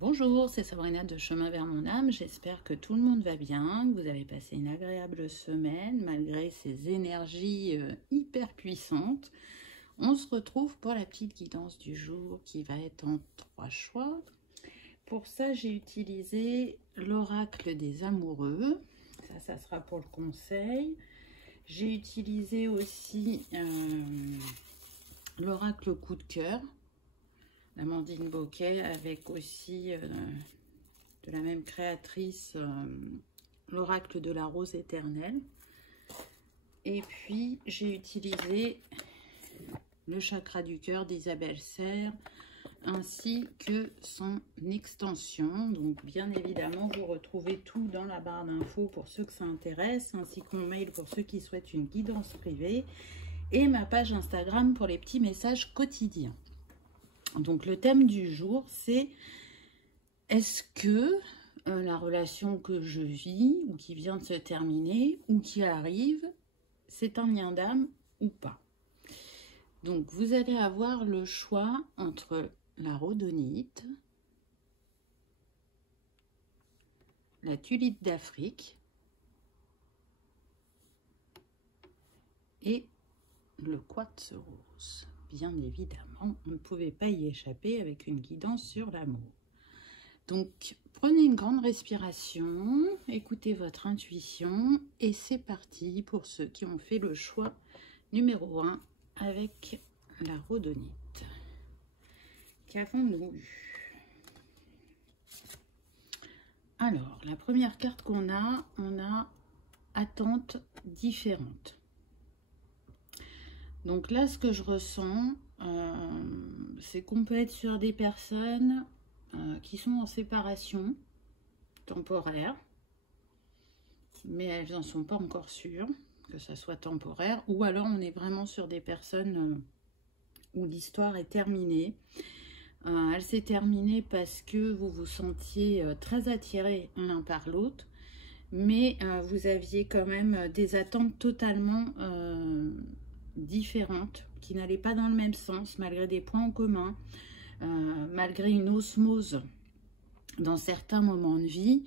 Bonjour, c'est Sabrina de Chemin vers mon âme. J'espère que tout le monde va bien, que vous avez passé une agréable semaine malgré ces énergies hyper puissantes. On se retrouve pour la petite guidance du jour qui va être en 3 choix. Pour ça, j'ai utilisé l'oracle des amoureux. Ça sera pour le conseil. J'ai utilisé aussi l'oracle coup de cœur. L'Amandine Bocquet, avec aussi de la même créatrice l'oracle de la rose éternelle. Et puis j'ai utilisé le chakra du cœur d'Isabelle Serre ainsi que son extension. Donc bien évidemment vous retrouvez tout dans la barre d'infos pour ceux que ça intéresse, ainsi que mon mail pour ceux qui souhaitent une guidance privée et ma page Instagram pour les petits messages quotidiens. Donc le thème du jour, c'est est-ce que la relation que je vis ou qui vient de se terminer ou qui arrive, c'est un lien d'âme ou pas? Donc vous allez avoir le choix entre la rhodonite, la tulipe d'Afrique et le quartz rose. Bien évidemment, on ne pouvait pas y échapper avec une guidance sur l'amour. Donc, prenez une grande respiration, écoutez votre intuition et c'est parti pour ceux qui ont fait le choix numéro 1 avec la rhodonite. Qu'avons-nous eu? Alors, la première carte qu'on a, on a attente différente. Donc là, ce que je ressens, c'est qu'on peut être sur des personnes qui sont en séparation temporaire, mais elles n'en sont pas encore sûres que ça soit temporaire, ou alors on est vraiment sur des personnes où l'histoire est terminée. Elle s'est terminée parce que vous vous sentiez très attirés l'un par l'autre, mais vous aviez quand même des attentes totalement différentes, qui n'allaient pas dans le même sens, malgré des points en commun, malgré une osmose dans certains moments de vie.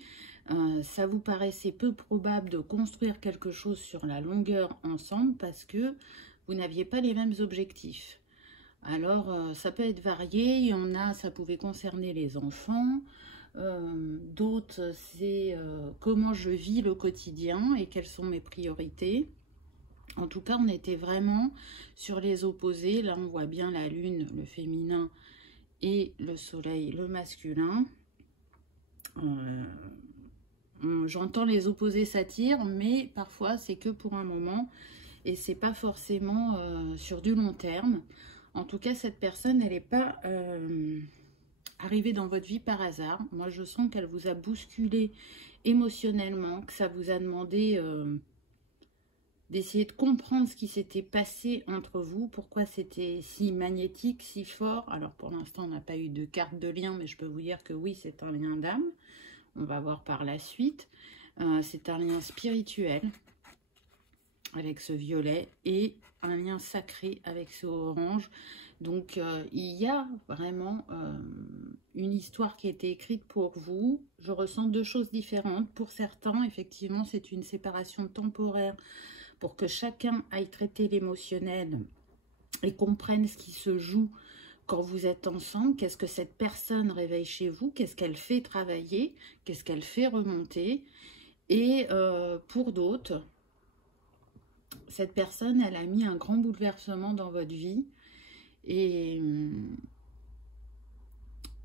Ça vous paraissait peu probable de construire quelque chose sur la longueur ensemble parce que vous n'aviez pas les mêmes objectifs. Alors, ça peut être varié. Il y en a, ça pouvait concerner les enfants. D'autres, c'est comment je vis le quotidien et quelles sont mes priorités. En tout cas, on était vraiment sur les opposés. Là, on voit bien la lune, le féminin, et le soleil, le masculin. J'entends les opposés s'attirent, mais parfois, c'est que pour un moment. Et c'est pas forcément sur du long terme. En tout cas, cette personne, elle n'est pas arrivée dans votre vie par hasard. Moi, je sens qu'elle vous a bousculé émotionnellement, que ça vous a demandé d'essayer de comprendre ce qui s'était passé entre vous, pourquoi c'était si magnétique, si fort. Alors, pour l'instant, on n'a pas eu de carte de lien, mais je peux vous dire que oui, c'est un lien d'âme. On va voir par la suite. C'est un lien spirituel avec ce violet et un lien sacré avec ce orange. Donc il y a vraiment une histoire qui a été écrite pour vous. Je ressens deux choses différentes. Pour certains, effectivement, c'est une séparation temporaire pour que chacun aille traiter l'émotionnel et comprenne ce qui se joue quand vous êtes ensemble. Qu'est-ce que cette personne réveille chez vous? Qu'est-ce qu'elle fait travailler? Qu'est-ce qu'elle fait remonter? Et pour d'autres, cette personne, elle a mis un grand bouleversement dans votre vie et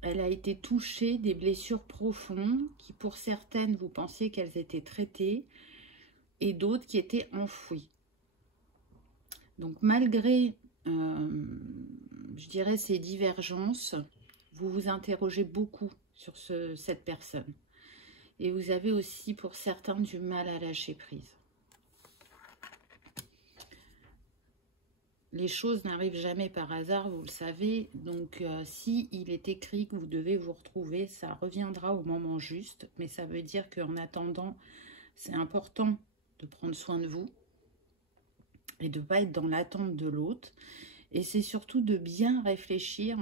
elle a été touchée des blessures profondes qui, pour certaines, vous pensiez qu'elles étaient traitées et d'autres qui étaient enfouies. Donc, malgré, je dirais, ces divergences, vous vous interrogez beaucoup sur cette personne. Et vous avez aussi, pour certains, du mal à lâcher prise. Les choses n'arrivent jamais par hasard, vous le savez. Donc, si il est écrit que vous devez vous retrouver, ça reviendra au moment juste. Mais ça veut dire qu'en attendant, c'est important de prendre soin de vous et de ne pas être dans l'attente de l'autre. Et c'est surtout de bien réfléchir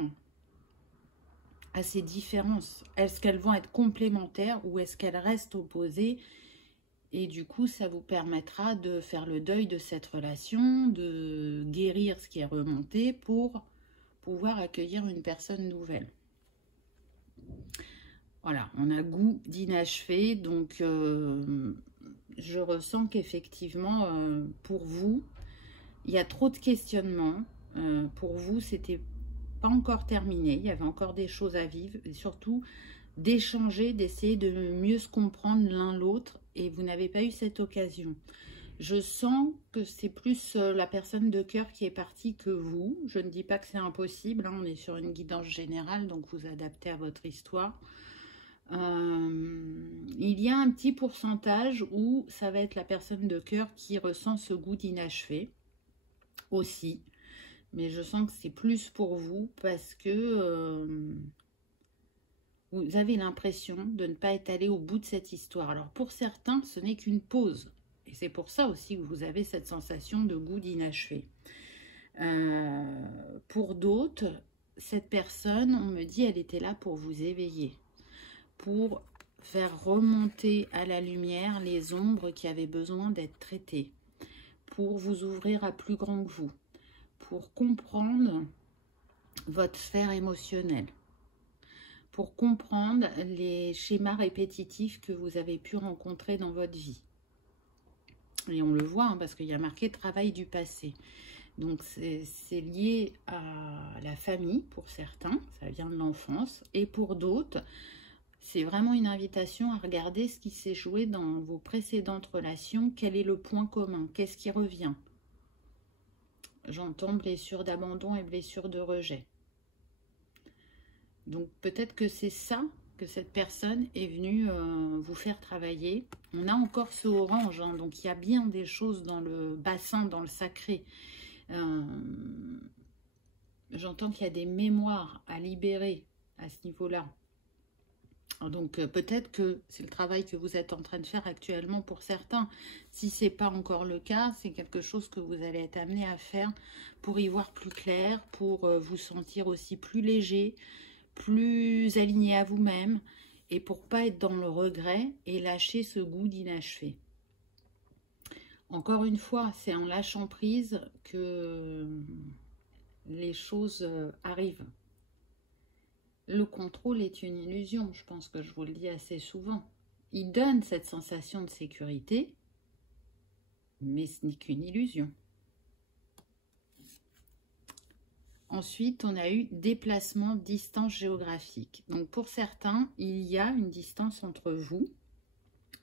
à ces différences. Est-ce qu'elles vont être complémentaires ou est-ce qu'elles restent opposées? Et du coup, ça vous permettra de faire le deuil de cette relation, de guérir ce qui est remonté pour pouvoir accueillir une personne nouvelle. Voilà, on a goût d'inachevé, donc je ressens qu'effectivement, pour vous, il y a trop de questionnements. Pour vous, c'était pas encore terminé, il y avait encore des choses à vivre, et surtout d'échanger, d'essayer de mieux se comprendre l'un l'autre, et vous n'avez pas eu cette occasion. Je sens que c'est plus la personne de cœur qui est partie que vous. Je ne dis pas que c'est impossible, hein, on est sur une guidance générale, donc vous adaptez à votre histoire. Il y a un petit pourcentage où ça va être la personne de cœur qui ressent ce goût d'inachevé aussi. Mais je sens que c'est plus pour vous parce que vous avez l'impression de ne pas être allé au bout de cette histoire. Alors pour certains, ce n'est qu'une pause. Et c'est pour ça aussi que vous avez cette sensation de goût d'inachevé. Pour d'autres, cette personne, on me dit, elle était là pour vous éveiller. Pour faire remonter à la lumière les ombres qui avaient besoin d'être traitées. Pour vous ouvrir à plus grand que vous. Pour comprendre votre sphère émotionnelle. Pour comprendre les schémas répétitifs que vous avez pu rencontrer dans votre vie. Et on le voit, hein, parce qu'il y a marqué travail du passé. Donc c'est lié à la famille pour certains, ça vient de l'enfance. Et pour d'autres, c'est vraiment une invitation à regarder ce qui s'est joué dans vos précédentes relations. Quel est le point commun? Qu'est-ce qui revient? J'entends blessure d'abandon et blessure de rejet. Donc peut-être que c'est ça que cette personne est venue vous faire travailler. On a encore ce orange, hein, donc il y a bien des choses dans le bassin, dans le sacré. J'entends qu'il y a des mémoires à libérer à ce niveau-là. Donc peut-être que c'est le travail que vous êtes en train de faire actuellement pour certains. Si ce n'est pas encore le cas, c'est quelque chose que vous allez être amené à faire pour y voir plus clair, pour vous sentir aussi plus léger, plus aligné à vous-même et pour pas être dans le regret et lâcher ce goût d'inachevé. Encore une fois, c'est en lâchant prise que les choses arrivent. Le contrôle est une illusion, je pense que je vous le dis assez souvent. Il donne cette sensation de sécurité, mais ce n'est qu'une illusion. Ensuite, on a eu déplacement, distance géographique. Donc pour certains, il y a une distance entre vous,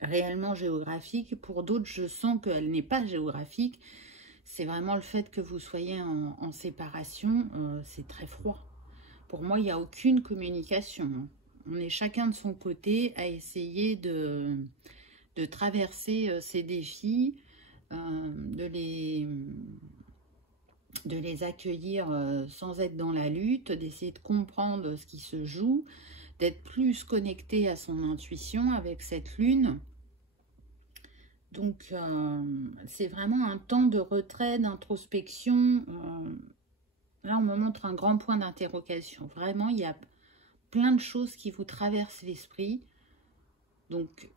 réellement géographique. Pour d'autres, je sens qu'elle n'est pas géographique. C'est vraiment le fait que vous soyez en séparation, c'est très froid. Pour moi, il n'y a aucune communication. On est chacun de son côté à essayer de traverser ces défis, de les accueillir sans être dans la lutte, d'essayer de comprendre ce qui se joue, d'être plus connecté à son intuition avec cette lune. Donc, c'est vraiment un temps de retrait, d'introspection. Là, on me montre un grand point d'interrogation. Vraiment, il y a plein de choses qui vous traversent l'esprit. Donc,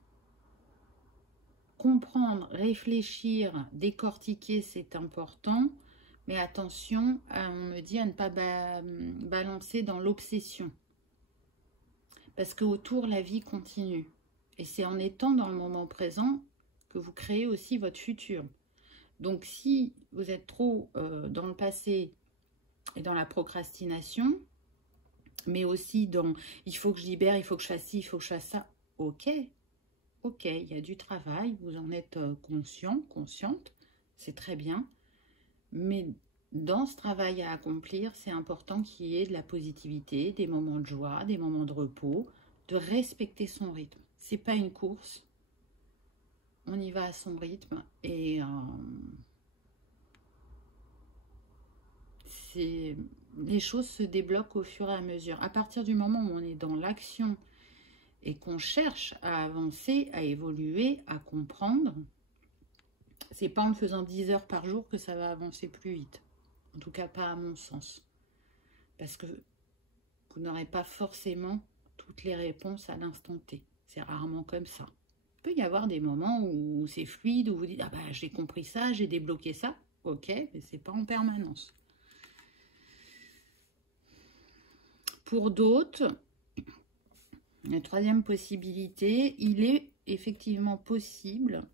comprendre, réfléchir, décortiquer, c'est important. Mais attention, on me dit à ne pas balancer dans l'obsession. Parce qu'autour, la vie continue. Et c'est en étant dans le moment présent que vous créez aussi votre futur. Donc, si vous êtes trop dans le passé et dans la procrastination, mais aussi dans « il faut que je libère, il faut que je fasse ci, il faut que je fasse ça », ok, il y a du travail, vous en êtes conscient, consciente, c'est très bien, mais dans ce travail à accomplir, c'est important qu'il y ait de la positivité, des moments de joie, des moments de repos, de respecter son rythme. C'est pas une course, on y va à son rythme et les choses se débloquent au fur et à mesure. À partir du moment où on est dans l'action et qu'on cherche à avancer, à évoluer, à comprendre, c'est pas en le faisant 10 heures par jour que ça va avancer plus vite. En tout cas, pas à mon sens. Parce que vous n'aurez pas forcément toutes les réponses à l'instant T. C'est rarement comme ça. Il peut y avoir des moments où c'est fluide, où vous dites « Ah bah j'ai compris ça, j'ai débloqué ça ». Ok, mais c'est pas en permanence. Pour d'autres, la troisième possibilité, il est effectivement possible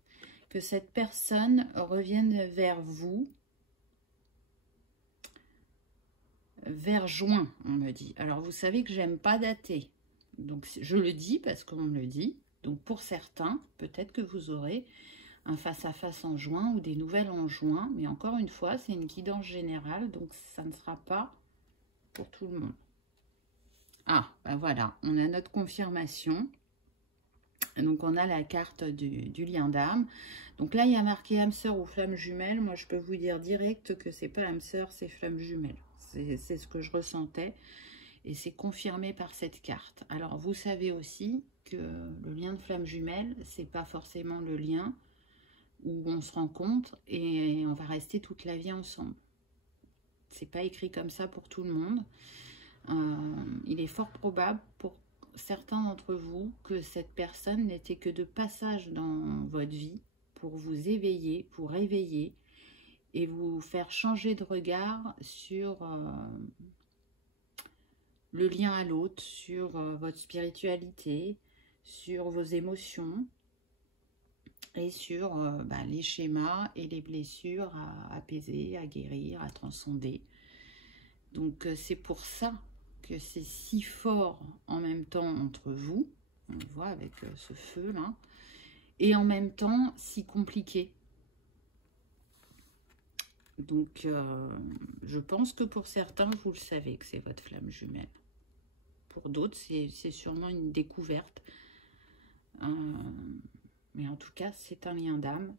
que cette personne revienne vers vous vers juin, on me dit. Alors, vous savez que j'aime pas dater. Donc, je le dis parce qu'on me le dit. Donc, pour certains, peut-être que vous aurez un face-à-face en juin ou des nouvelles en juin. Mais encore une fois, c'est une guidance générale, donc ça ne sera pas pour tout le monde. Ah, ben voilà, on a notre confirmation. Donc, on a la carte du lien d'âme. Donc là, il y a marqué âme sœur ou flamme jumelle. Moi, je peux vous dire direct que c'est pas âme sœur, c'est flamme jumelle. C'est ce que je ressentais. Et c'est confirmé par cette carte. Alors, vous savez aussi que le lien de flamme jumelle, c'est pas forcément le lien où on se rencontre et on va rester toute la vie ensemble. C'est pas écrit comme ça pour tout le monde. Il est fort probable pour certains d'entre vous que cette personne n'était que de passage dans votre vie pour vous éveiller, pour réveiller et vous faire changer de regard sur le lien à l'autre, sur votre spiritualité, sur vos émotions et sur les schémas et les blessures à apaiser, à guérir, à transcender. Donc c'est pour ça que c'est si fort en même temps entre vous, on le voit avec ce feu là, et en même temps si compliqué. Donc je pense que pour certains, vous le savez que c'est votre flamme jumelle. Pour d'autres, c'est sûrement une découverte. Mais en tout cas, c'est un lien d'âme.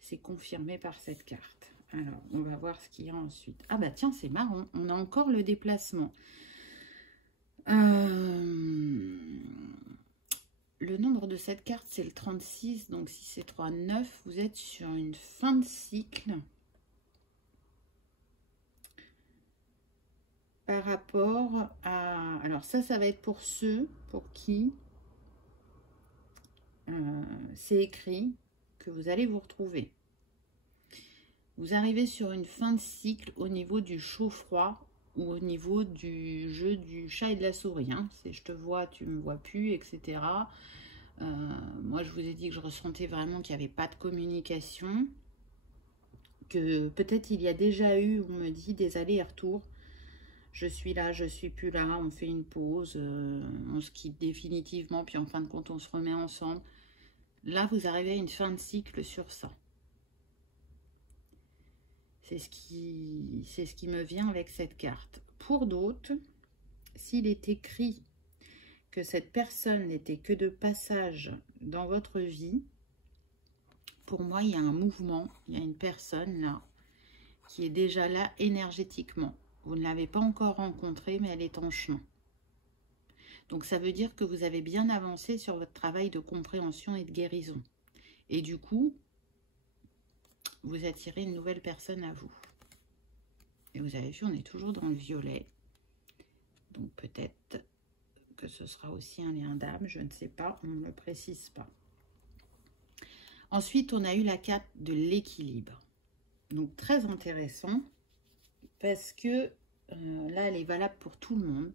C'est confirmé par cette carte. Alors, on va voir ce qu'il y a ensuite. Ah bah tiens, c'est marrant. On a encore le déplacement. Le nombre de cette carte, c'est le 36. Donc, si c'est 3, 9, vous êtes sur une fin de cycle. Par rapport à... Alors, ça va être pour ceux pour qui c'est écrit que vous allez vous retrouver. Vous arrivez sur une fin de cycle au niveau du chaud-froid ou au niveau du jeu du chat et de la souris. Hein. C'est je te vois, tu me vois plus, etc. Moi, je vous ai dit que je ressentais vraiment qu'il n'y avait pas de communication. Que peut-être il y a déjà eu, on me dit, des allers-retours. Je suis là, je suis plus là, on fait une pause, on se quitte définitivement, puis en fin de compte, on se remet ensemble. Là, vous arrivez à une fin de cycle sur ça. C'est ce qui me vient avec cette carte. Pour d'autres, s'il est écrit que cette personne n'était que de passage dans votre vie, pour moi, il y a un mouvement, il y a une personne là qui est déjà là énergétiquement. Vous ne l'avez pas encore rencontrée, mais elle est en chemin. Donc, ça veut dire que vous avez bien avancé sur votre travail de compréhension et de guérison. Et du coup, vous attirez une nouvelle personne à vous. Et vous avez vu, on est toujours dans le violet. Donc, peut-être que ce sera aussi un lien d'âme, je ne sais pas, on ne le précise pas. Ensuite, on a eu la carte de l'équilibre. Donc, très intéressant, parce que là, elle est valable pour tout le monde.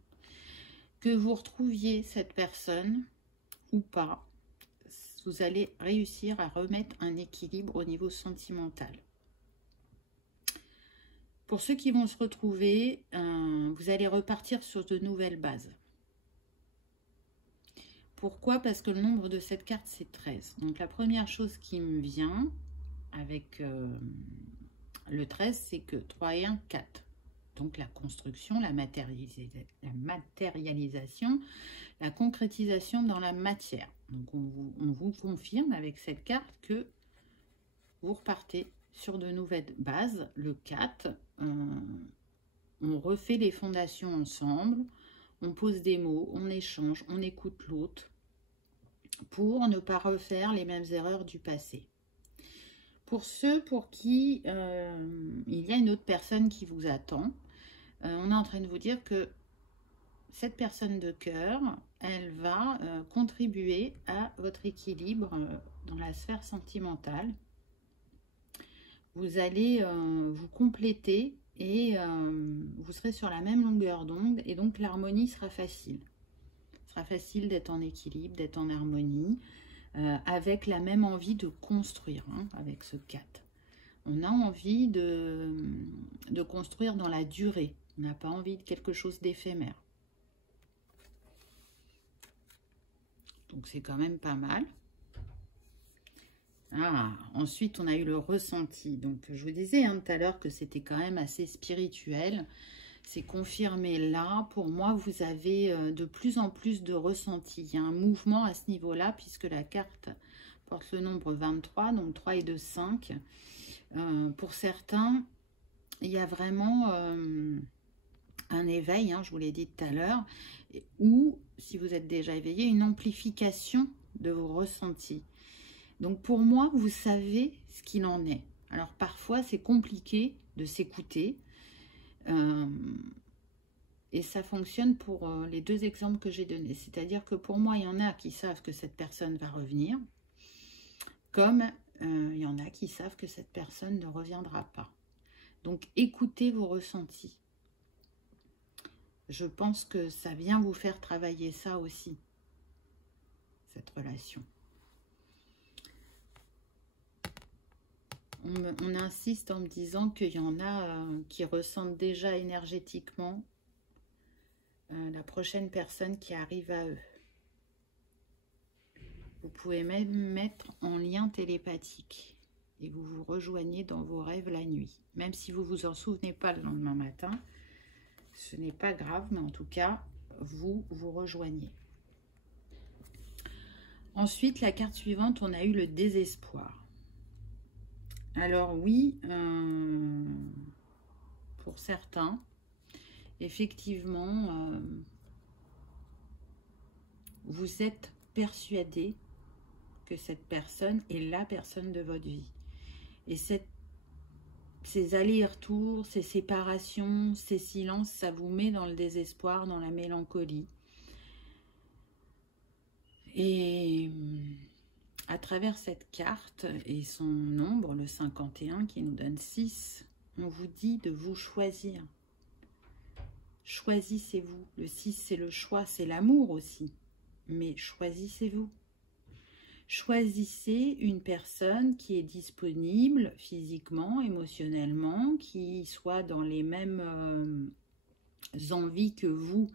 Que vous retrouviez cette personne ou pas, vous allez réussir à remettre un équilibre au niveau sentimental. Pour ceux qui vont se retrouver, vous allez repartir sur de nouvelles bases. Pourquoi? Parce que le nombre de cette carte, c'est 13. Donc, la première chose qui me vient avec le 13, c'est que 3 et 1, 4. Donc, la construction, la matérialisation, la concrétisation dans la matière. Donc, on vous confirme avec cette carte que vous repartez sur de nouvelles bases. Le 4, on refait les fondations ensemble, on pose des mots, on échange, on écoute l'autre pour ne pas refaire les mêmes erreurs du passé. Pour ceux pour qui il y a une autre personne qui vous attend, on est en train de vous dire que cette personne de cœur, elle va contribuer à votre équilibre dans la sphère sentimentale. Vous allez vous compléter et vous serez sur la même longueur d'onde et donc l'harmonie sera facile. Ce sera facile d'être en équilibre, d'être en harmonie, avec la même envie de construire, hein, avec ce 4. On a envie de construire dans la durée. On n'a pas envie de quelque chose d'éphémère. Donc c'est quand même pas mal. Ah, ensuite on a eu le ressenti. Donc je vous disais tout à l'heure que c'était quand même assez spirituel. C'est confirmé là. Pour moi, vous avez de plus en plus de ressenti. Il y a un mouvement à ce niveau-là, puisque la carte porte le nombre 23, donc 3 et 2, 5. Pour certains, il y a vraiment un éveil, hein, je vous l'ai dit tout à l'heure, ou, si vous êtes déjà éveillé, une amplification de vos ressentis. Donc pour moi, vous savez ce qu'il en est. Alors parfois, c'est compliqué de s'écouter. Et ça fonctionne pour les deux exemples que j'ai donnés. C'est-à-dire que pour moi, il y en a qui savent que cette personne va revenir, comme il y en a qui savent que cette personne ne reviendra pas. Donc écoutez vos ressentis. Je pense que ça vient vous faire travailler ça aussi, cette relation. On insiste en me disant qu'il y en a qui ressentent déjà énergétiquement la prochaine personne qui arrive à eux. Vous pouvez même mettre en lien télépathique et vous vous rejoignez dans vos rêves la nuit. Même si vous ne vous en souvenez pas le lendemain matin, ce n'est pas grave, mais en tout cas, vous vous rejoignez. Ensuite, la carte suivante, on a eu le désespoir. Alors oui, pour certains, effectivement, vous êtes persuadé que cette personne est la personne de votre vie. Et ces allers-retours, ces séparations, ces silences, ça vous met dans le désespoir, dans la mélancolie. Et à travers cette carte et son nombre, le 51, qui nous donne 6, on vous dit de vous choisir. Choisissez-vous. Le 6, c'est le choix, c'est l'amour aussi. Mais choisissez-vous. Choisissez une personne qui est disponible physiquement, émotionnellement, qui soit dans les mêmes envies que vous,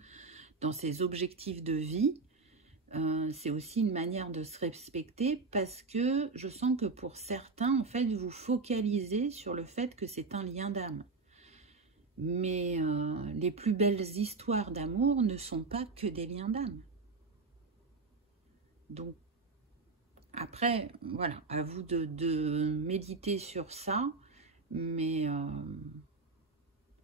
dans ses objectifs de vie. C'est aussi une manière de se respecter parce que je sens que pour certains, en fait, vous focalisez sur le fait que c'est un lien d'âme. Mais les plus belles histoires d'amour ne sont pas que des liens d'âme. Donc, après, voilà, à vous de méditer sur ça, mais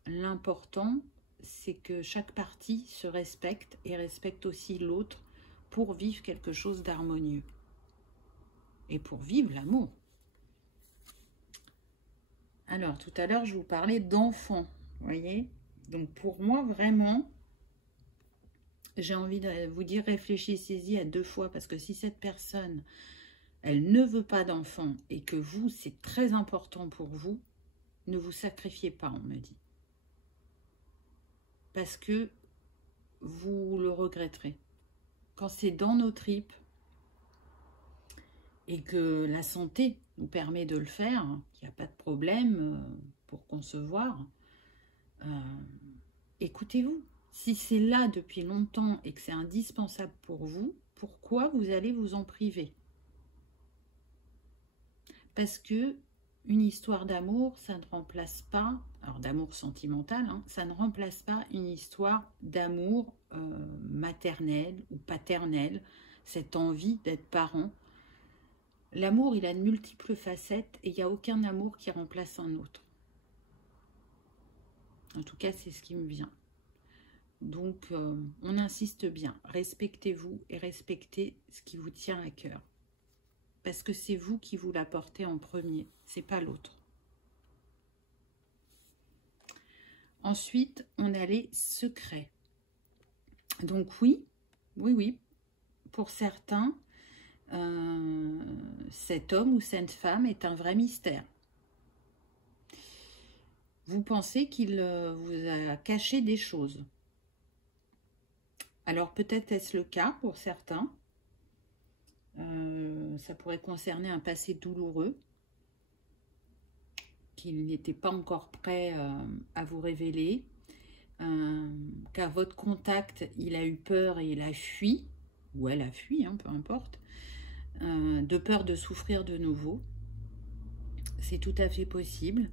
l'important, c'est que chaque partie se respecte et respecte aussi l'autre pour vivre quelque chose d'harmonieux et pour vivre l'amour. Alors, tout à l'heure, je vous parlais d'enfants, vous voyez? Donc, pour moi, vraiment, j'ai envie de vous dire, réfléchissez-y à 2 fois, parce que si cette personne, elle ne veut pas d'enfant et que vous, c'est très important pour vous, ne vous sacrifiez pas, on me dit. Parce que vous le regretterez. Quand c'est dans nos tripes et que la santé nous permet de le faire, qu'il n'y a pas de problème pour concevoir, écoutez-vous. Si c'est là depuis longtemps et que c'est indispensable pour vous, pourquoi vous allez vous en priver? Parce que une histoire d'amour, ça ne remplace pas, alors d'amour sentimental, hein, ça ne remplace pas une histoire d'amour maternel ou paternel, cette envie d'être parent. L'amour, il a de multiples facettes et il n'y a aucun amour qui remplace un autre. En tout cas, c'est ce qui me vient. Donc, on insiste bien. Respectez-vous et respectez ce qui vous tient à cœur. Parce que c'est vous qui vous l'apportez en premier, c'est pas l'autre. Ensuite, on a les secrets. Donc oui, oui, pour certains, cet homme ou cette femme est un vrai mystère. Vous pensez qu'il vous a caché des choses. Alors peut-être est-ce le cas pour certains. Ça pourrait concerner un passé douloureux qu'il n'était pas encore prêt à vous révéler. Qu'à votre contact, il a eu peur et il a fui, ou elle a fui, hein, peu importe, de peur de souffrir de nouveau. C'est tout à fait possible.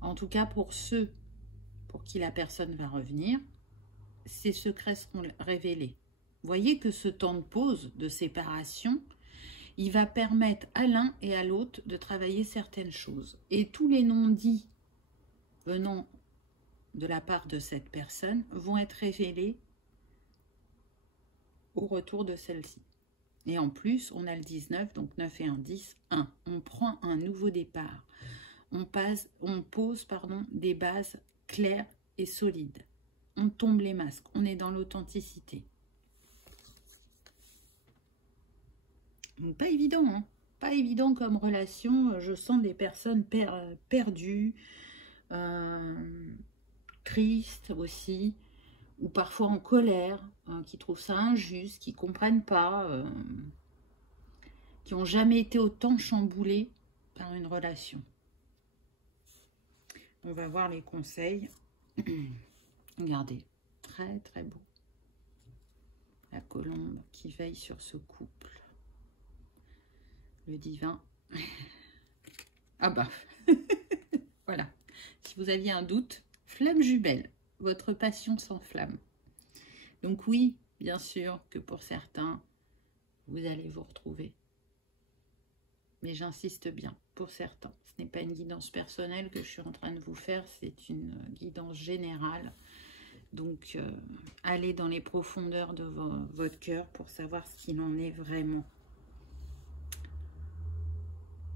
En tout cas, pour ceux pour qui la personne va revenir, ces secrets seront révélés. Voyez que ce temps de pause, de séparation, il va permettre à l'un et à l'autre de travailler certaines choses. Et tous les non-dits venant de la part de cette personne vont être révélés au retour de celle-ci. Et en plus, on a le 19, donc 9 et 1, 10, 1. On prend un nouveau départ. On pose des bases claires et solides. On tombe les masques. On est dans l'authenticité. Donc pas évident, hein. Pas évident comme relation. Je sens des personnes perdues, tristes aussi, ou parfois en colère, hein, qui trouvent ça injuste, qui ne comprennent pas, qui n'ont jamais été autant chamboulés par une relation. On va voir les conseils. Regardez, très très beau. La colombe qui veille sur ce couple. Le divin. Ah bah, voilà. Si vous aviez un doute, flamme jumelle, votre passion s'enflamme. Donc oui, bien sûr que pour certains, vous allez vous retrouver. Mais j'insiste bien, pour certains. Ce n'est pas une guidance personnelle que je suis en train de vous faire, c'est une guidance générale. Donc, allez dans les profondeurs de votre cœur pour savoir ce qu'il en est vraiment.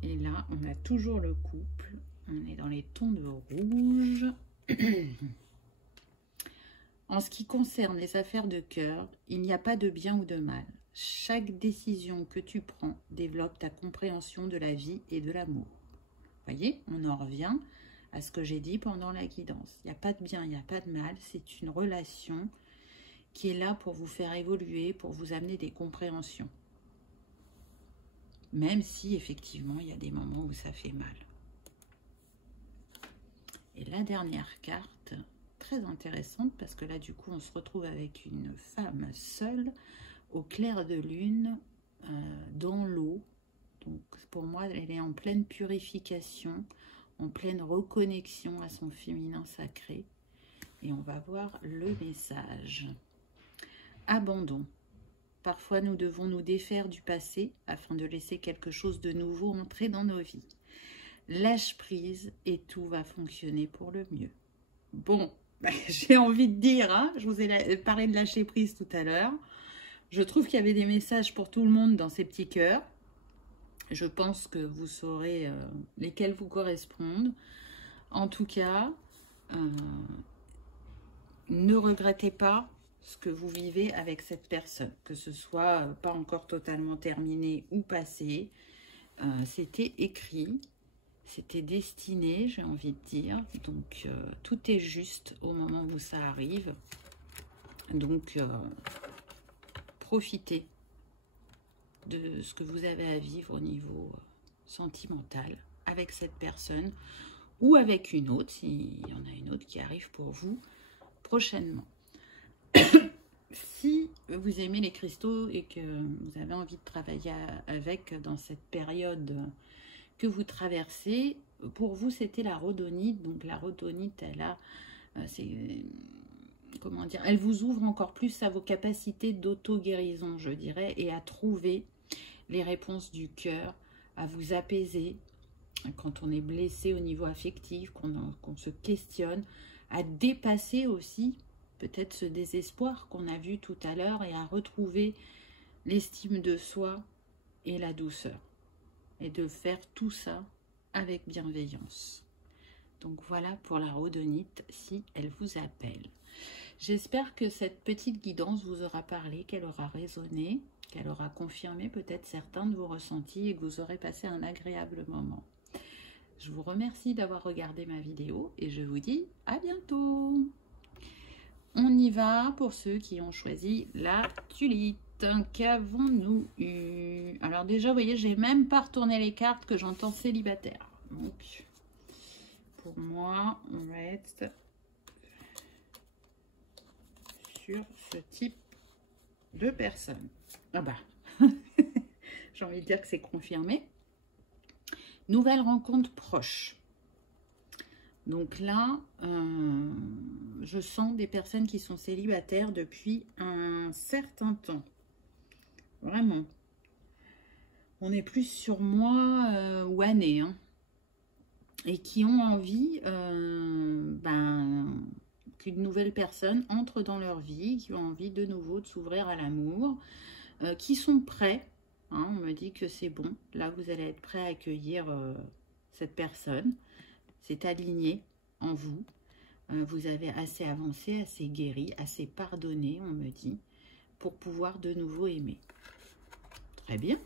Et là, on a toujours le couple. On est dans les tons de rouge. En ce qui concerne les affaires de cœur, il n'y a pas de bien ou de mal. Chaque décision que tu prends développe ta compréhension de la vie et de l'amour. Voyez, on en revient à ce que j'ai dit pendant la guidance. Il n'y a pas de bien, il n'y a pas de mal. C'est une relation qui est là pour vous faire évoluer, pour vous amener des compréhensions. Même si, effectivement, il y a des moments où ça fait mal. Et la dernière carte, très intéressante, parce que là, du coup, on se retrouve avec une femme seule, au clair de lune, dans l'eau. Donc, pour moi, elle est en pleine purification, en pleine reconnexion à son féminin sacré. Et on va voir le message. Abandon. Parfois, nous devons nous défaire du passé afin de laisser quelque chose de nouveau entrer dans nos vies. Lâche prise et tout va fonctionner pour le mieux. Bon, j'ai envie de dire, hein, je vous ai parlé de lâcher prise tout à l'heure. Je trouve qu'il y avait des messages pour tout le monde dans ces petits cœurs. Je pense que vous saurez lesquels vous correspondent. En tout cas, ne regrettez pas ce que vous vivez avec cette personne, que ce soit pas encore totalement terminé ou passé. C'était écrit, c'était destiné, j'ai envie de dire. Donc, tout est juste au moment où ça arrive. Donc, profitez de ce que vous avez à vivre au niveau sentimental avec cette personne ou avec une autre, s'il y en a une autre qui arrive pour vous prochainement. Si vous aimez les cristaux et que vous avez envie de travailler avec dans cette période que vous traversez, pour vous c'était la rhodonite. Donc la rhodonite, elle a, comment dire, elle vous ouvre encore plus à vos capacités d'auto-guérison, je dirais, et à trouver les réponses du cœur, à vous apaiser quand on est blessé au niveau affectif, qu'on se questionne, à dépasser aussi peut-être ce désespoir qu'on a vu tout à l'heure et à retrouver l'estime de soi et la douceur. Et de faire tout ça avec bienveillance. Donc voilà pour la rhodonite si elle vous appelle. J'espère que cette petite guidance vous aura parlé, qu'elle aura résonné, qu'elle aura confirmé peut-être certains de vos ressentis et que vous aurez passé un agréable moment. Je vous remercie d'avoir regardé ma vidéo et je vous dis à bientôt. On y va pour ceux qui ont choisi la tulipe. Qu'avons-nous eu? Alors déjà, vous voyez, j'ai même pas retourné les cartes que j'entends célibataire. Donc, pour moi, on reste sur ce type de personne. Ah bah, j'ai envie de dire que c'est confirmé. Nouvelle rencontre proche. Donc là, je sens des personnes qui sont célibataires depuis un certain temps. Vraiment. On est plus sur mois ou années. Hein, et qui ont envie qu'une nouvelle personne entre dans leur vie, qui ont envie de nouveau de s'ouvrir à l'amour, qui sont prêts. Hein, on me dit que c'est bon. Là, vous allez être prêt à accueillir cette personne. C'est aligné en vous. Vous avez assez avancé, assez guéri, assez pardonné, on me dit, pour pouvoir de nouveau aimer. Très bien.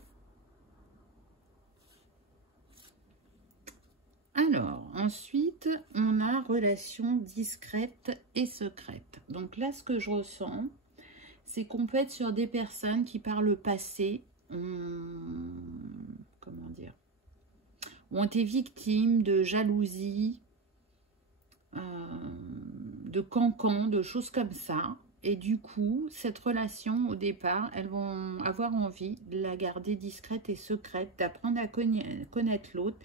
Alors, ensuite, on a relation discrète et secrète. Donc là, ce que je ressens, c'est qu'on peut être sur des personnes qui, par le passé, comment dire, ont été victimes de jalousie, de cancan, de choses comme ça. Et du coup, cette relation, au départ, elles vont avoir envie de la garder discrète et secrète, d'apprendre à connaître l'autre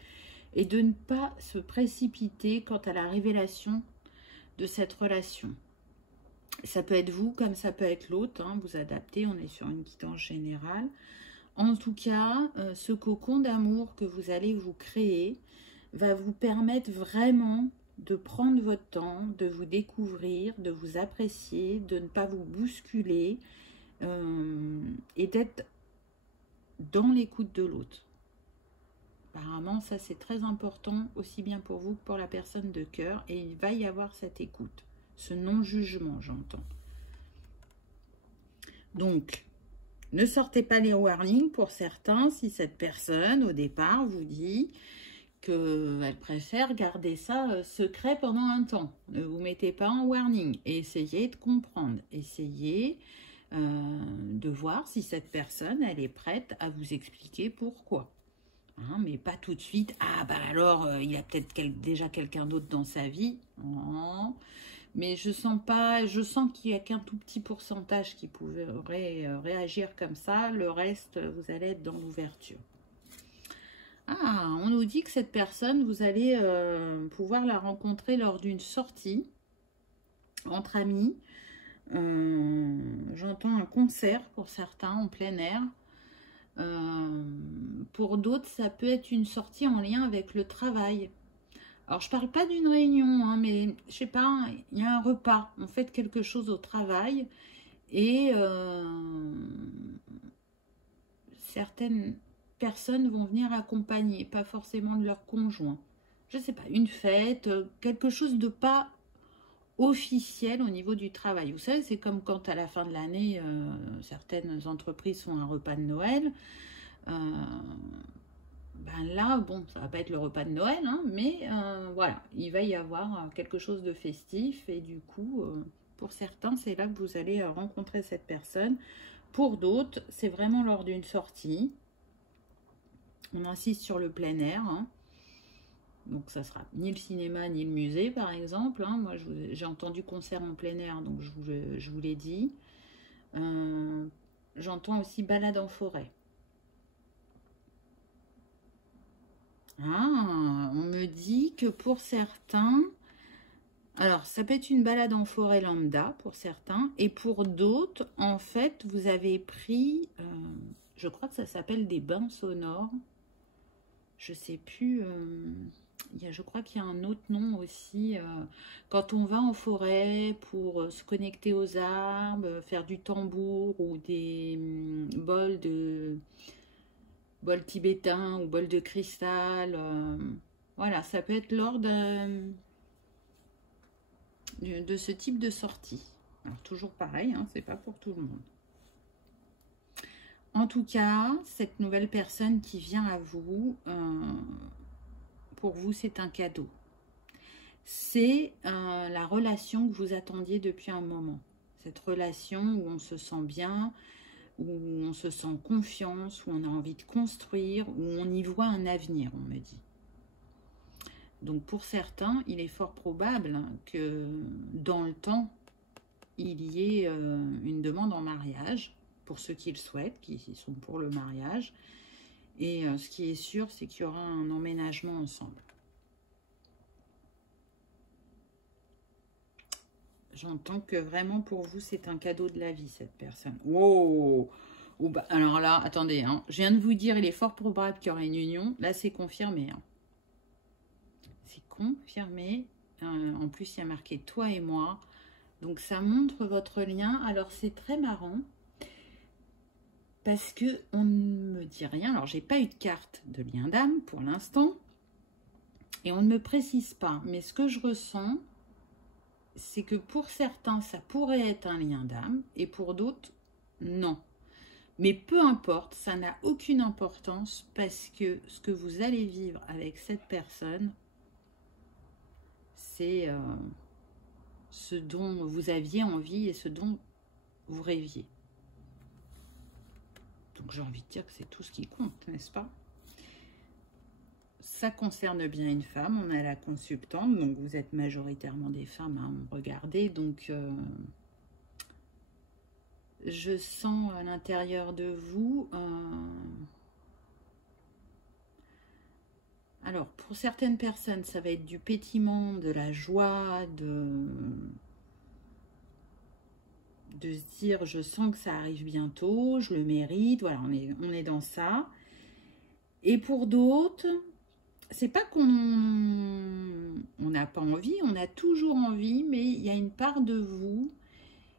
et de ne pas se précipiter quant à la révélation de cette relation. Ça peut être vous comme ça peut être l'autre, hein, vous adaptez, on est sur une guidance générale. En tout cas, ce cocon d'amour que vous allez vous créer va vous permettre vraiment de prendre votre temps, de vous découvrir, de vous apprécier, de ne pas vous bousculer et d'être dans l'écoute de l'autre. Apparemment, ça c'est très important, aussi bien pour vous que pour la personne de cœur. Et il va y avoir cette écoute, ce non-jugement, j'entends. Donc, ne sortez pas les warnings pour certains si cette personne, au départ, vous dit qu'elle préfère garder ça secret pendant un temps. Ne vous mettez pas en warning. Et essayez de comprendre. Essayez de voir si cette personne, elle est prête à vous expliquer pourquoi. Hein, mais pas tout de suite. Ah, bah alors, il y a peut-être déjà quelqu'un d'autre dans sa vie. Non. Mais je sens pas, je sens qu'il n'y a qu'un tout petit pourcentage qui pourrait réagir comme ça. Le reste, vous allez être dans l'ouverture. Ah, on nous dit que cette personne, vous allez pouvoir la rencontrer lors d'une sortie entre amis. J'entends un concert pour certains en plein air. Pour d'autres, ça peut être une sortie en lien avec le travail. Alors, je parle pas d'une réunion, hein, mais je sais pas, il y a un repas. On fait quelque chose au travail et certaines personnes vont venir accompagner, pas forcément de leur conjoint. Je sais pas, une fête, quelque chose de pas officiel au niveau du travail. Vous savez, c'est comme quand à la fin de l'année, certaines entreprises font un repas de Noël. Ben là, bon, ça va pas être le repas de Noël, hein, mais voilà, il va y avoir quelque chose de festif et du coup, pour certains, c'est là que vous allez rencontrer cette personne. Pour d'autres, c'est vraiment lors d'une sortie. On insiste sur le plein air, hein. Donc ça sera ni le cinéma ni le musée par exemple, hein. Moi j'ai entendu concert en plein air, donc je vous l'ai dit. J'entends aussi balade en forêt. Ah, on me dit que pour certains, alors ça peut être une balade en forêt lambda pour certains, et pour d'autres, en fait, vous avez pris, je crois que ça s'appelle des bains sonores. Je sais plus... je crois qu'il y a un autre nom aussi. Quand on va en forêt pour se connecter aux arbres, faire du tambour ou des bols tibétains ou bols de cristal. Voilà, ça peut être lors d'un... de ce type de sortie. Alors, toujours pareil, hein, c'est pas pour tout le monde. En tout cas, cette nouvelle personne qui vient à vous, pour vous, c'est un cadeau. C'est la relation que vous attendiez depuis un moment. Cette relation où on se sent bien, où on se sent confiance, où on a envie de construire, où on y voit un avenir, on me dit. Donc pour certains, il est fort probable que dans le temps, il y ait une demande en mariage, pour ceux qui le souhaitent, qui sont pour le mariage. Et ce qui est sûr, c'est qu'il y aura un emménagement ensemble. J'entends que vraiment pour vous, c'est un cadeau de la vie, cette personne. Wow! Oh, bah, alors là, attendez, hein, je viens de vous dire, il est fort probable qu'il y aura une union. Là, c'est confirmé. Hein. C'est confirmé. En plus, il y a marqué « toi et moi ». Donc, ça montre votre lien. Alors, c'est très marrant. Parce que on ne me dit rien. Alors, j'ai pas eu de carte de lien d'âme pour l'instant. Et on ne me précise pas. Mais ce que je ressens, c'est que pour certains, ça pourrait être un lien d'âme. Et pour d'autres, non. Mais peu importe, ça n'a aucune importance. Parce que ce que vous allez vivre avec cette personne, c'est ce dont vous aviez envie et ce dont vous rêviez. Donc j'ai envie de dire que c'est tout ce qui compte, n'est-ce pas? Ça concerne bien une femme, on a la consultante, donc vous êtes majoritairement des femmes à me regarder, donc je sens à l'intérieur de vous... Alors, pour certaines personnes, ça va être du pétillement, de la joie, de se dire, je sens que ça arrive bientôt, je le mérite, voilà, on est dans ça. Et pour d'autres, c'est pas qu'on n'a pas envie, on a toujours envie, mais il y a une part de vous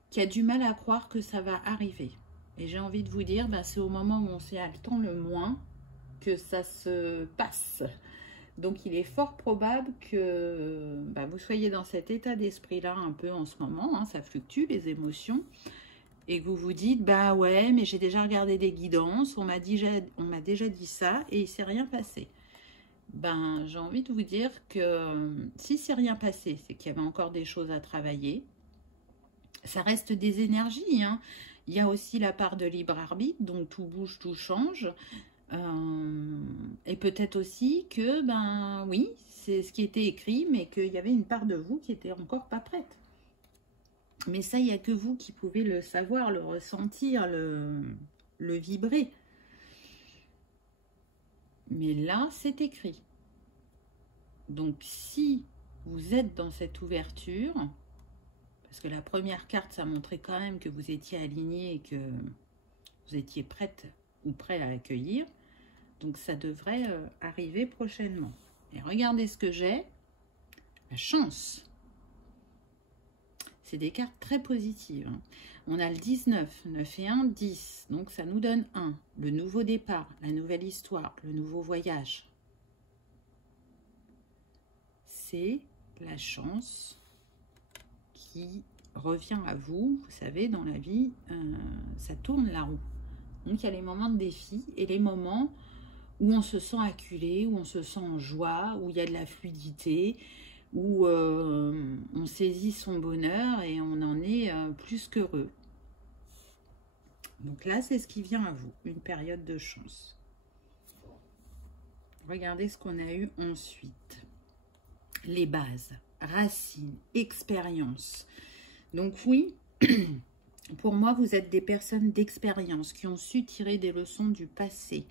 qui a du mal à croire que ça va arriver. Et j'ai envie de vous dire, ben, c'est au moment où on s'y attend le moins que ça se passe. Donc, il est fort probable que vous soyez dans cet état d'esprit-là un peu en ce moment. Hein, ça fluctue, les émotions. Et que vous vous dites, bah ouais, mais j'ai déjà regardé des guidances, on m'a déjà dit ça et il ne s'est rien passé. Ben, j'ai envie de vous dire que si c'est rien passé, c'est qu'il y avait encore des choses à travailler. Ça reste des énergies. Hein. Il y a aussi la part de libre arbitre, donc tout bouge, tout change. Et peut-être aussi que, ben oui, c'est ce qui était écrit, mais qu'il y avait une part de vous qui était encore pas prête. Mais ça, il n'y a que vous qui pouvez le savoir, le ressentir, le vibrer. Mais là, c'est écrit. Donc, si vous êtes dans cette ouverture, parce que la première carte, ça montrait quand même que vous étiez aligné et que vous étiez prête ou prêt à accueillir, donc ça devrait arriver prochainement. Et regardez ce que j'ai, la chance. C'est des cartes très positives. Hein. On a le 19, 9 et 1, 10. Donc ça nous donne 1. Le nouveau départ, la nouvelle histoire, le nouveau voyage. C'est la chance qui revient à vous. Vous savez, dans la vie, ça tourne la roue. Donc il y a les moments de défi et les moments où on se sent acculé, où on se sent en joie, où il y a de la fluidité, où on saisit son bonheur et on en est plus qu'heureux. Donc là, c'est ce qui vient à vous, une période de chance. Regardez ce qu'on a eu ensuite. Les bases, racines, expérience. Donc oui, pour moi, vous êtes des personnes d'expérience qui ont su tirer des leçons du passé,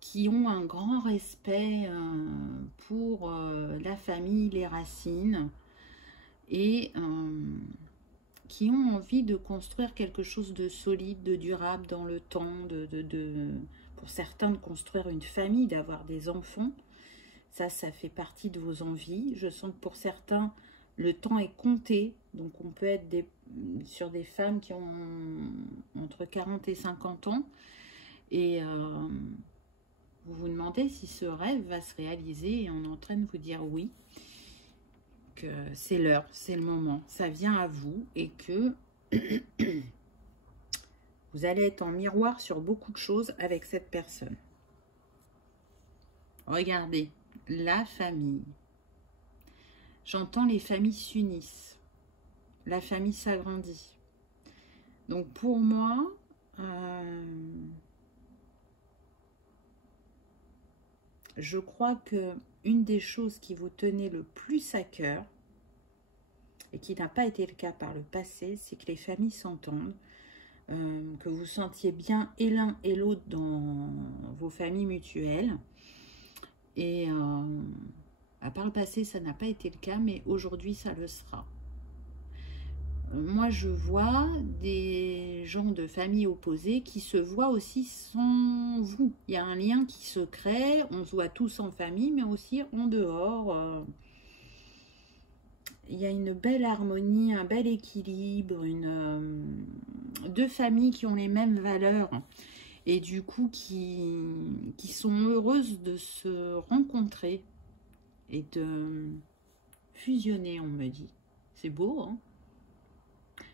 qui ont un grand respect pour la famille, les racines, et qui ont envie de construire quelque chose de solide, de durable dans le temps, pour certains de construire une famille, d'avoir des enfants. Ça fait partie de vos envies. Je sens que pour certains, le temps est compté. Donc on peut être sur des femmes qui ont entre 40 et 50 ans. Et vous vous demandez si ce rêve va se réaliser et on est en train de vous dire oui. c'est l'heure, c'est le moment, ça vient à vous et que vous allez être en miroir sur beaucoup de choses avec cette personne. Regardez, la famille. J'entends les familles s'unissent. La famille s'agrandit. Donc pour moi, je crois que une des choses qui vous tenait le plus à cœur, et qui n'a pas été le cas par le passé, c'est que les familles s'entendent, que vous sentiez bien et l'un et l'autre dans vos familles mutuelles. Et par le passé, ça n'a pas été le cas, mais aujourd'hui, ça le sera. Moi, je vois des gens de familles opposées qui se voient aussi sans vous. Il y a un lien qui se crée, on se voit tous en famille, mais aussi en dehors. Il y a une belle harmonie, un bel équilibre, deux familles qui ont les mêmes valeurs et du coup qui sont heureuses de se rencontrer et de fusionner, on me dit. C'est beau, hein?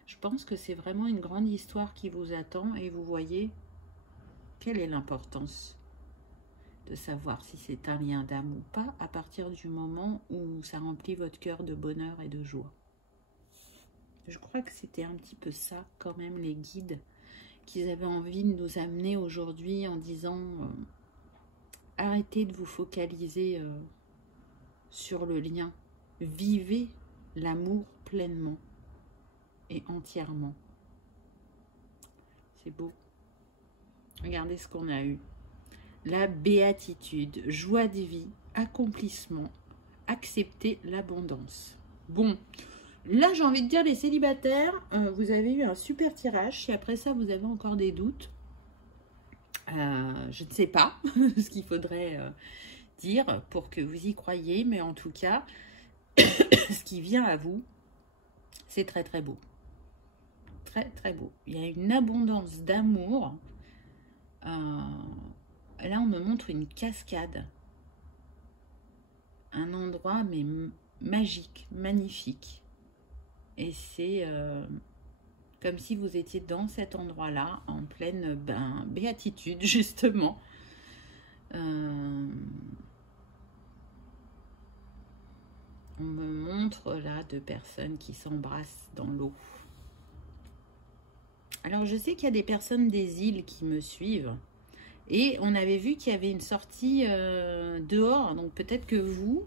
Je pense que c'est vraiment une grande histoire qui vous attend et vous voyez quelle est l'importance de savoir si c'est un lien d'âme ou pas à partir du moment où ça remplit votre cœur de bonheur et de joie. Je crois que c'était un petit peu ça quand même les guides qu'ils avaient envie de nous amener aujourd'hui en disant arrêtez de vous focaliser sur le lien, vivez l'amour pleinement et entièrement. C'est beau. Regardez ce qu'on a eu. La béatitude, joie de vie, accomplissement, accepter l'abondance. Bon, là j'ai envie de dire les célibataires, vous avez eu un super tirage. Si après ça vous avez encore des doutes, je ne sais pas ce qu'il faudrait dire pour que vous y croyiez, mais en tout cas, ce qui vient à vous, c'est très très beau. Très très beau. Il y a une abondance d'amour. Là, on me montre une cascade. Un endroit, mais magique, magnifique. Et c'est comme si vous étiez dans cet endroit-là, en pleine béatitude, justement. On me montre là deux personnes qui s'embrassent dans l'eau. Alors, je sais qu'il y a des personnes des îles qui me suivent. Et on avait vu qu'il y avait une sortie dehors. Donc, peut-être que vous,